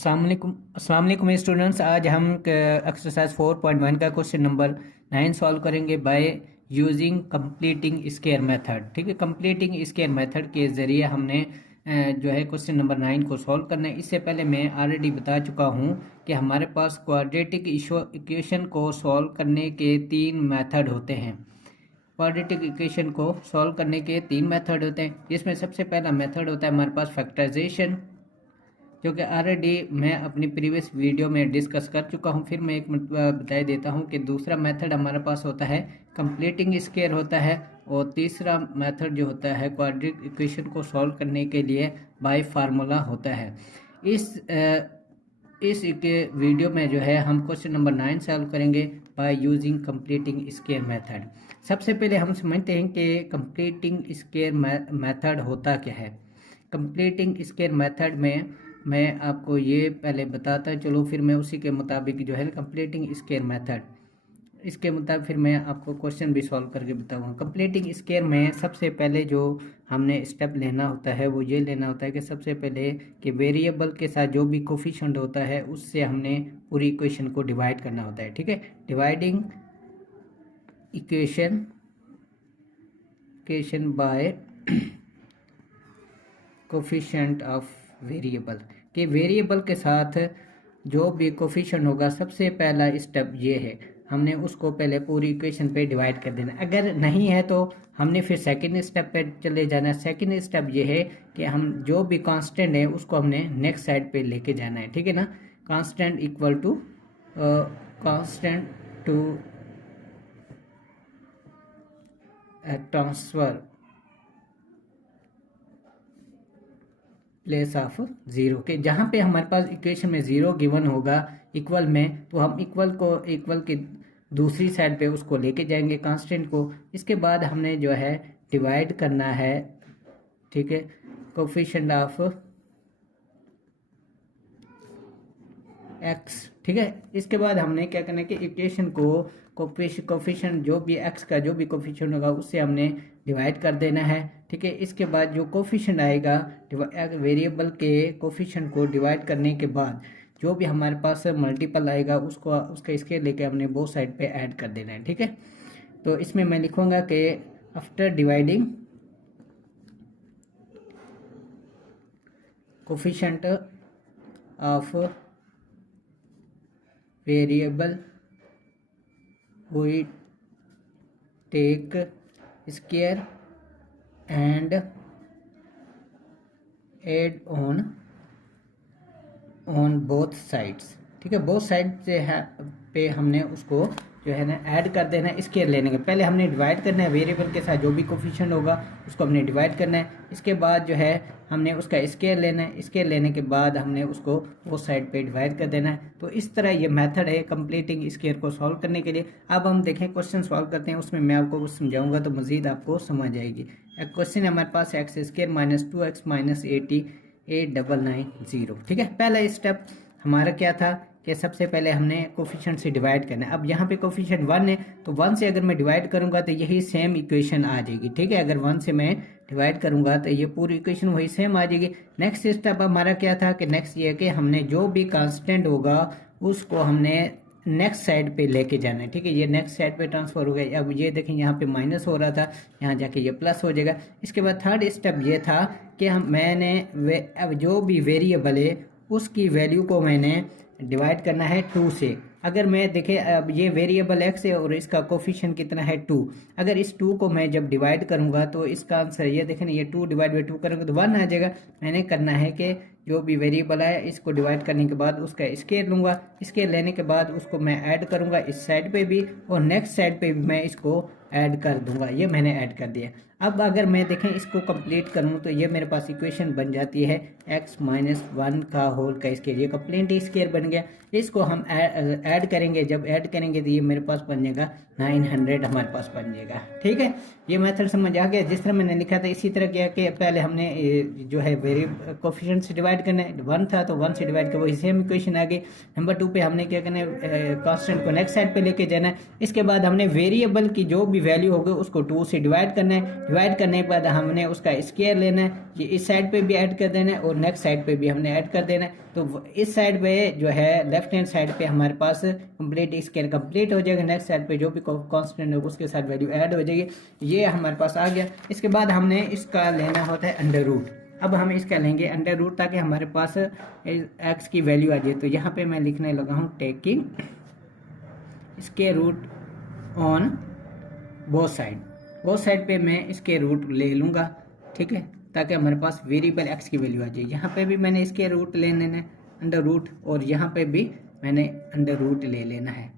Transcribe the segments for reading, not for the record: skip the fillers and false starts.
अस्सलाम वालेकुम स्टूडेंट्स। आज हम एक्सरसाइज 4.1 का क्वेश्चन नंबर 9 सॉल्व करेंगे by using completing square method. ठीक है, कंप्लीटिंग स्क्वायर मेथड के ज़रिए हमने जो है क्वेश्चन नंबर 9 को सॉल्व करना है। इससे पहले मैं ऑलरेडी बता चुका हूँ कि हमारे पास क्वाड्रेटिक इक्वेशन को सॉल्व करने के 3 मेथड होते हैं। क्वाड्रेटिक इक्वेशन को सॉल्व करने के 3 मेथड होते हैं, जिसमें सबसे पहला मेथड होता है हमारे पास फैक्टराइजेशन, जो कि ऑलरेडी मैं अपनी प्रीवियस वीडियो में डिस्कस कर चुका हूं। फिर मैं एक बता देता हूं कि दूसरा मेथड हमारे पास होता है कंप्लीटिंग स्क्वायर होता है, और तीसरा मेथड जो होता है क्वाड्रेटिक इक्वेशन को सॉल्व करने के लिए बाय फार्मूला होता है। इस वीडियो में जो है हम क्वेश्चन नंबर 9 सॉल्व करेंगे by using completing square method. सबसे पहले हम समझते हैं कि कंप्लीटिंग स्क्वायर मेथड होता क्या है। कंप्लीटिंग स्क्वायर मेथड में मैं आपको ये पहले बताता चलो, फिर मैं उसी के मुताबिक जो है कंप्लीटिंग स्क्वायर मेथड, इसके मुताबिक फिर मैं आपको क्वेश्चन भी सॉल्व करके बताऊंगा। कंप्लीटिंग स्क्वायर में सबसे पहले जो हमने स्टेप लेना होता है वो ये लेना होता है कि सबसे पहले कि वेरिएबल के साथ जो भी कोफिशिएंट होता है उससे हमने पूरी इक्वेशन को डिवाइड करना होता है। ठीक है, dividing equation by coefficient of variable, के वेरिएबल के साथ जो भी कोफिशिएंट होगा सबसे पहला स्टेप ये है, हमने उसको पहले पूरी इक्वेशन पे डिवाइड कर देना। अगर नहीं है तो हमने फिर सेकंड स्टेप पे चले जाना। सेकंड स्टेप ये है कि हम जो भी कांस्टेंट है उसको हमने नेक्स्ट साइड पे लेके जाना है। ठीक है ना, constant equal to constant to transfer place of zero के, जहाँ पे हमारे पास इक्वेशन में जीरो गिवन होगा इक्वल में, तो हम इक्वल के दूसरी साइड पे उसको लेके जाएंगे कांस्टेंट को। इसके बाद हमने जो है डिवाइड करना है। ठीक है, कोफिशिएंट ऑफ एक्स। ठीक है, इसके बाद हमने क्या करना है कि इक्वेशन को कोफिशिएंट जो भी एक्स का जो भी कोफिशिएंट होगा उससे हमने डिवाइड कर देना है। ठीक है, इसके बाद जो कोफिशिएंट आएगा वेरिएबल के कोफिशिएंट को डिवाइड करने के बाद जो भी हमारे पास मल्टीपल आएगा उसको उसका स्केल लेके हमने बोथ साइड पे ऐड कर देना है। ठीक है, तो इसमें मैं लिखूंगा कि after dividing coefficient of variable we take square and add on both sides। ठीक है, बोथ साइड से है पे हमने उसको जो है ना ऐड कर देना है। स्क्वायर लेने के पहले हमने डिवाइड करना है, वेरिएबल के साथ जो भी कोफिशिएंट होगा उसको हमने डिवाइड करना है। इसके बाद जो है हमने उसका स्क्वायर लेना है। स्क्वायर लेने के बाद हमने उसको उस साइड पे डिवाइड कर देना है। तो इस तरह ये मेथड है कंप्लीटिंग स्क्वायर को सॉल्व करने के लिए। अब हम देखें क्वेश्चन सॉल्व करते हैं, उसमें मैं आपको कुछ समझाऊंगा तो मजीद आपको समझ आएगी। एक क्वेश्चन है हमारे पास X square minus 2x minus 88,990। ठीक है, पहला स्टेप हमारा क्या था कि सबसे पहले हमने कोफिशिएंट से डिवाइड करना है। अब यहाँ पे कोफिशिएंट 1 है तो 1 से अगर मैं डिवाइड करूंगा तो यही सेम इक्वेशन आ जाएगी। ठीक है, अगर 1 से मैं डिवाइड करूंगा तो ये पूरी इक्वेशन वही सेम आ जाएगी। नेक्स्ट स्टेप हमारा क्या था कि नेक्स्ट ये कि हमने जो भी कांस्टेंट होगा उसको हमने नेक्स्ट साइड पे लेके जाना है। ठीक है, ये नेक्स्ट साइड पे ट्रांसफर हो गया। अब ये देखें यहाँ पे माइनस हो रहा था, यहाँ जाके ये प्लस हो जाएगा। इसके बाद थर्ड स्टेप ये था कि मैंने अब जो भी वेरिएबल है उसकी वैल्यू को मैंने डिवाइड करना है 2 से। अगर मैं देखे अब ये वेरिएबल x है और इसका कोफिशिएंट कितना है 2, अगर इस 2 को मैं जब डिवाइड करूंगा तो इसका आंसर ये देखें ना, ये 2 डिवाइड बाई 2 करूँगा तो 1 आ जाएगा। मैंने करना है कि जो भी वेरिएबल है इसको डिवाइड करने के बाद उसका स्क्वायर लूँगा। स्क्वायर लेने के बाद उसको मैं ऐड करूँगा इस साइड पे भी और नेक्स्ट साइड पे भी मैं इसको ऐड कर दूंगा। ये मैंने ऐड कर दिया। अब अगर मैं देखें इसको कंप्लीट करूं तो ये मेरे पास इक्वेशन बन जाती है x माइनस 1 का होल का स्क्वायर। ये कंप्लीट स्क्वायर बन गया। इसको हम ऐड करेंगे, जब ऐड करेंगे तो ये मेरे पास बन जाएगा 900 हमारे पास बन जाएगा। ठीक है, ये मेथड समझ आ गया। जिस तरह मैंने लिखा था इसी तरह किया कि पहले हमने जो है वेरिएबल कोफिशिएंट से डिवाइड करना है। 1 था तो 1 से डिवाइड कर वही सेम इक्वेशन आ गई। नंबर 2 पे हमने क्या करना है, कांस्टेंट को नेक्स्ट साइड पे लेके जाना है। इसके बाद हमने वेरिएबल की जो भी भी वैल्यू होगी उसको 2 से डिवाइड करना है। डिवाइड करने के बाद हमने उसका स्क्वायर लेना है, ये इस साइड पे भी ऐड कर देना है और नेक्स्ट साइड पे भी हमने ऐड कर देना है। तो इस साइड पे जो है लेफ्ट हैंड साइड पे हमारे पास कंप्लीट स्क्वायर कंप्लीट हो जाएगा। नेक्स्ट साइड पे जो भी कांस्टेंट होगा उसके साथ वैल्यू ऐड हो जाएगी। ये हमारे पास आ गया। इसके बाद हमने इसका लेना होता है अंडर रूट। अब हम इसका लेंगे अंडर रूट ताकि हमारे पास एक्स की वैल्यू आ जाए। तो यहाँ पे मैं लिखने लगा हूँ taking square root on both side पे मैं इसके रूट ले लूँगा, ठीक है, ताकि हमारे पास वेरिएबल एक्स की वैल्यू आ जाए। यहाँ पे भी मैंने इसके रूट ले लेना है अंडर रूट, और यहाँ पे भी मैंने अंडर रूट ले लेना है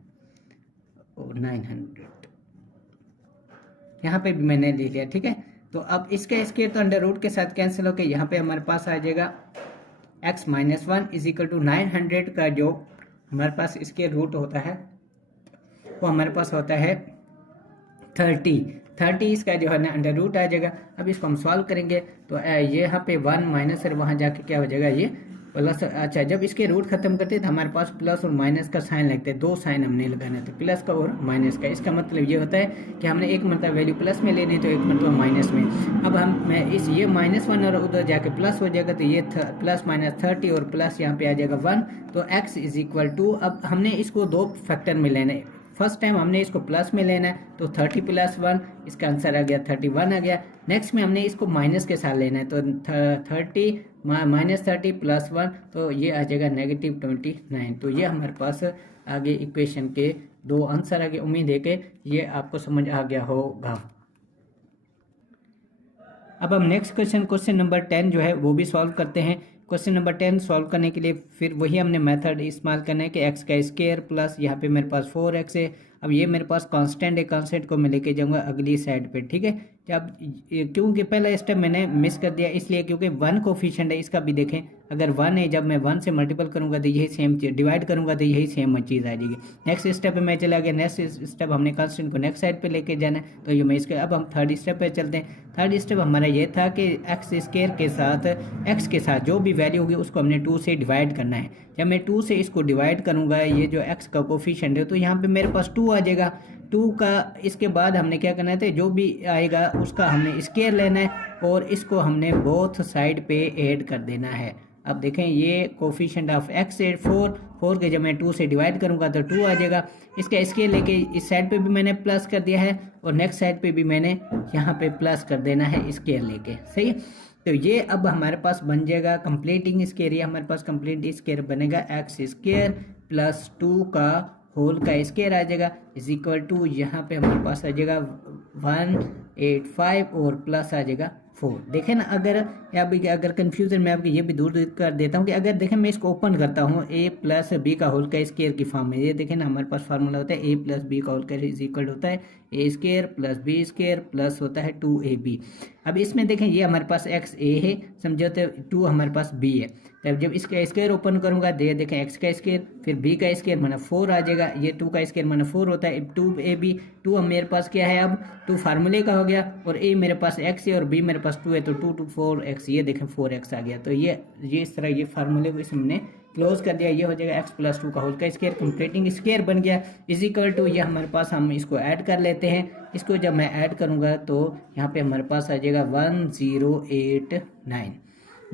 और 900 यहाँ पे भी मैंने ले लिया, ठीक है। तो अब इसका स्क्वायर तो अंडर रूट के साथ कैंसिल होकर यहाँ पे हमारे पास आ जाएगा x minus 1 is equal to 900 का जो हमारे पास इसके रूट होता है वो हमारे पास होता है 30 इसका जो है ना अंडर रूट आ जाएगा। अब इसको हम सॉल्व करेंगे तो ये यहाँ पे 1 माइनस और वहाँ जाके क्या हो जाएगा ये प्लस। अच्छा, जब इसके रूट खत्म करते हैं तो हमारे पास प्लस और माइनस का साइन लगता है, दो साइन हमने लगाना है, तो प्लस का और माइनस का। इसका मतलब ये होता है कि हमने एक मतलब वैल्यू प्लस में लेनी है तो एक मतलब माइनस में। अब मैं ये -1 और उधर जाके प्लस हो जाएगा तो ये प्लस माइनस 30 और प्लस यहाँ पे आ जाएगा 1। तो x इज इक्वल टू, अब हमने इसको दो फैक्टर में लेना है। फर्स्ट टाइम हमने इसको प्लस में लेना है तो 30 प्लस 1, इसका आंसर आ गया 31 आ गया। नेक्स्ट में हमने इसको माइनस के साथ लेना है तो 30 माइनस 30 प्लस 1, तो ये आ जाएगा -29। तो ये हमारे पास आगे इक्वेशन के दो आंसर आ गए। उम्मीद है कि ये आपको समझ आ गया होगा। अब हम नेक्स्ट क्वेश्चन नंबर 10 जो है वो भी सॉल्व करते हैं। क्वेश्चन नंबर 10 सॉल्व करने के लिए फिर वही हमने मेथड इस्तेमाल करना है कि x का स्क्वायर प्लस यहाँ पे मेरे पास 4x है। अब ये मेरे पास कांस्टेंट है, कांस्टेंट को मैं लेके जाऊंगा अगली साइड पे, ठीक है। जब क्योंकि पहला स्टेप मैंने मिस कर दिया इसलिए क्योंकि 1 कोफिशिएंट है, इसका भी देखें अगर 1 है, जब मैं 1 से मल्टीपल करूंगा तो यही सेम चीज, डिवाइड करूंगा तो यही सेम चीज़ आ जाएगी। नेक्स्ट स्टेप पे मैं चला गया। नेक्स्ट स्टेप हमने कांस्टेंट को नेक्स्ट साइड पे लेके जाना है, तो ये मैं इसके अब हम थर्ड स्टेप पे चलते हैं। थर्ड स्टेप हमारा ये था कि एक्स स्क्वायर के साथ एक्स के साथ जो भी वैल्यू होगी उसको हमने 2 से डिवाइड करना है। जब मैं 2 से इसको डिवाइड करूंगा ये जो एक्स का कोफिशिएंट है तो यहाँ पे मेरे पास 2 आ जाएगा। 2 का इसके बाद हमने क्या करना है, जो भी आएगा उसका हमने स्क्वायर लेना है और इसको हमने बोथ साइड पे ऐड कर देना है। अब देखें ये कोफिशिएंट ऑफ एक्स है 4 के जब मैं 2 से डिवाइड करूंगा तो 2 आ जाएगा। इसका स्क्वायर लेके इस साइड पे भी मैंने प्लस कर दिया है और नेक्स्ट साइड पे भी मैंने यहाँ पे प्लस कर देना है स्क्वायर लेके, सही है। तो ये अब हमारे पास बन जाएगा कंप्लीटिंग स्क्वायर। ये हमारे पास कंप्लीट स्क्वायर बनेगा एक्स स्क्वायर प्लस 2 का होल का स्क्वायर आ जाएगा इज इक्वल टू, यहाँ पे हमारे पास आ जाएगा 185 और प्लस आ जाएगा 4। देखें ना, अगर कंफ्यूजन में आपकी ये भी दूर कर देता हूँ कि अगर देखें मैं इसको ओपन करता हूँ a प्लस बी का होल का स्क्वायर की फॉर्म में, ये देखें ना हमारे पास फार्मूला होता है a प्लस बी का होल का इज इक्वल होता है a square plus B square plus होता है 2ab। अब इसमें देखें ये हमारे पास x a है, समझो तो 2 हमारे पास b है। तब जब इसका स्क्वायर ओपन करूंगा दे देखें x का स्क्वायर फिर b का स्क्वायर माना 4 आ जाएगा। ये 2 का स्क्वायर माना 4 होता है। 2ab 2 अब मेरे पास क्या है, अब 2 फार्मूले का हो गया और a मेरे पास x है और b मेरे पास 2 है तो 2 4x, ये देखें 4x आ गया। तो ये इस तरह ये फार्मूले को इसमें क्लोज कर दिया। ये हो जाएगा x प्लस 2 का होल का स्क्वायर कंप्लीटिंग स्क्वायर बन गया इज इक्वल टू, ये हमारे पास हम इसको ऐड कर लेते हैं। इसको जब मैं ऐड करूंगा तो यहाँ पे हमारे पास आ जाएगा 1089।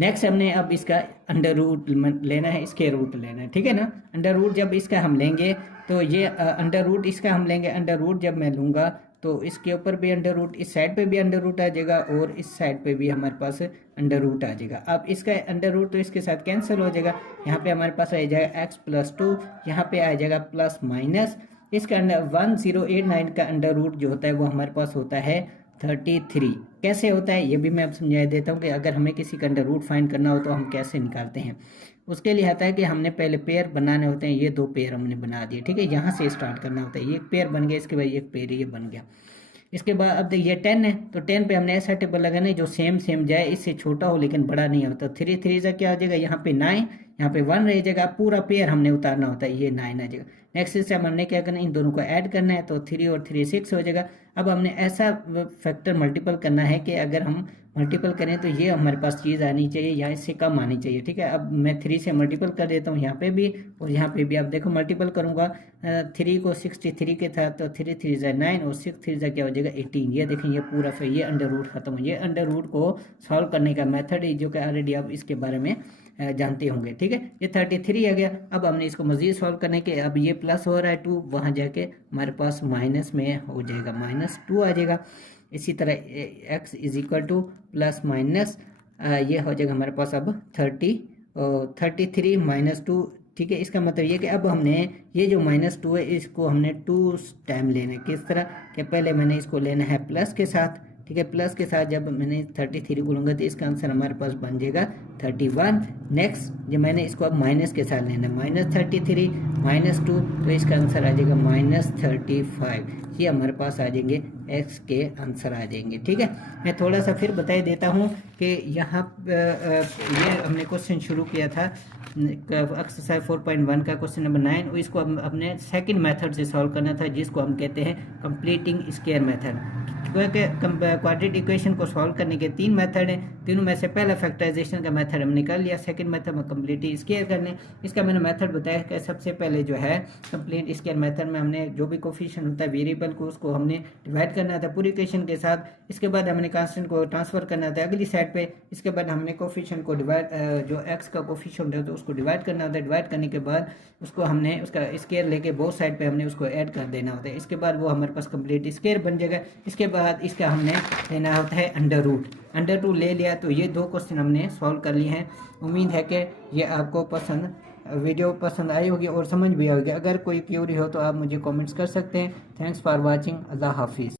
नेक्स्ट हमने अब इसका अंडर रूट लेना है, स्क्वायर रूट लेना है, ठीक है ना। अंडर रूट जब इसका हम लेंगे तो ये अंडर रूट इसका हम लेंगे। अंडर रूट जब मैं लूँगा तो इसके ऊपर भी अंडर रूट, इस साइड पे भी अंडर रूट आ जाएगा और इस साइड पे भी हमारे पास अंडर रूट आ जाएगा। अब इसका अंडर रूट तो इसके साथ कैंसिल हो जाएगा। यहाँ पे हमारे पास आ जाएगा x प्लस 2, यहाँ पे आ जाएगा प्लस माइनस। इसका अंडर 1089 का अंडर रूट जो होता है वो हमारे पास होता है 33। कैसे होता है ये भी मैं अब समझा देता हूँ कि अगर हमें किसी का अंडर रूट फाइंड करना हो तो हम कैसे निकालते हैं। उसके लिए आता है कि हमने पहले पेयर बनाने होते हैं। ये 2 पेयर हमने बना दिए, ठीक है, यहाँ से स्टार्ट करना होता है। ये एक पेयर बन गया, इसके बाद एक पेयर ये बन गया। इसके बाद अब देखिए 10 है तो 10 पे हमने ऐसा टेबल लगाना है जो सेम जाए, इससे छोटा हो लेकिन बड़ा नहीं होता। 3 3 से क्या हो जाएगा, यहाँ पे 9, यहाँ पे 1 रह जाएगा। पूरा पेयर हमने उतारना होता है, ये 9 आ जाएगा। नेक्स्ट सिस्टम हमने क्या करना है, इन दोनों को ऐड करना है, तो 3 और 3 6 हो जाएगा। अब हमने ऐसा फैक्टर मल्टीपल करना है कि अगर हम मल्टीपल करें तो ये हमारे पास चीज़ आनी चाहिए या इससे कम आनी चाहिए, ठीक है। अब मैं 3 से मल्टीपल कर देता हूँ यहाँ पे भी और यहाँ पे भी। अब देखो मल्टीपल करूँगा 3 को 63 के साथ, तो 3 3 ज़ा 9 और 6 3 ज़ा क्या हो जाएगा 18। ये देखें ये पूरा फिर ये अंडर रूट खत्म हो। ये अंडर रूट को सॉल्व करने का मेथड है जो कि ऑलरेडी आप इसके बारे में जानते होंगे, ठीक है। ये 33 आ गया। अब हमने इसको मजीद सॉल्व करने के, अब ये प्लस हो रहा है 2, वहाँ जाके हमारे पास माइनस में हो जाएगा, -2 आ जाएगा। इसी तरह x is equal two plus minus ये हो जाएगा हमारे पास अब 33 -2, ठीक है। इसका मतलब ये कि अब हमने ये जो -2 है इसको हमने 2 टाइम लेना है। किस तरह कि पहले मैंने इसको लेना है प्लस के साथ, ठीक है। प्लस के साथ जब मैंने 33 को लूँगा तो इसका आंसर हमारे पास बन जाएगा 31। नेक्स्ट जब मैंने इसको अब माइनस के साथ लेना है, -33 -2, तो इसका आंसर आ जाएगा -35। ये हमारे पास आ जाएंगे एक्स के आंसर आ जाएंगे, ठीक है। मैं थोड़ा सा फिर बता देता हूँ कि यहाँ ये हमने क्वेश्चन शुरू किया था एक्सरसाइज 4.1 का क्वेश्चन नंबर 9। इसको अपने सेकंड मेथड से सॉल्व करना था जिसको हम कहते हैं कंप्लीटिंग स्क्वायर मेथड। क्योंकि क्वाड्रेटिक इक्वेशन को सॉल्व करने के 3 मेथड हैं, तीनों में से पहला फैक्टराइजेशन का मेथड हमने कर लिया। सेकंड मेथड में कंप्लीट स्क्वायर करने, इसका मैंने मेथड बताया कि सबसे पहले जो है कंप्लीट स्क्वायर मेथड में हमने जो भी कोफिशिएंट होता है वेरिएबल को उसको हमने डिवाइड करना था पूरी इक्वेशन के साथ। इसके बाद हमने कांस्टेंट को ट्रांसफर करना था अगली साइड पे। इसके बाद हमने कोफिशिएंट को डिवाइड जो एक्स का कोफिशिएंट है तो उसको डिवाइड करना होता है। डिवाइड करने के बाद उसको हमने उसका स्क्वायर लेके बोथ साइड पे हमने उसको ऐड कर देना होता है। इसके बाद वो हमारे पास कंप्लीट स्क्वायर बन जाएगा। इसके बाद इसका हमने लेना होता है अंडर रूट ले लिया। तो ये 2 क्वेश्चन हमने सॉल्व कर लिए हैं। उम्मीद है कि ये आपको वीडियो पसंद आई होगी और समझ भी आई होगी। अगर कोई क्यूरी हो तो आप मुझे कमेंट्स कर सकते हैं। Thanks for watching. अल्लाह हाफिज़।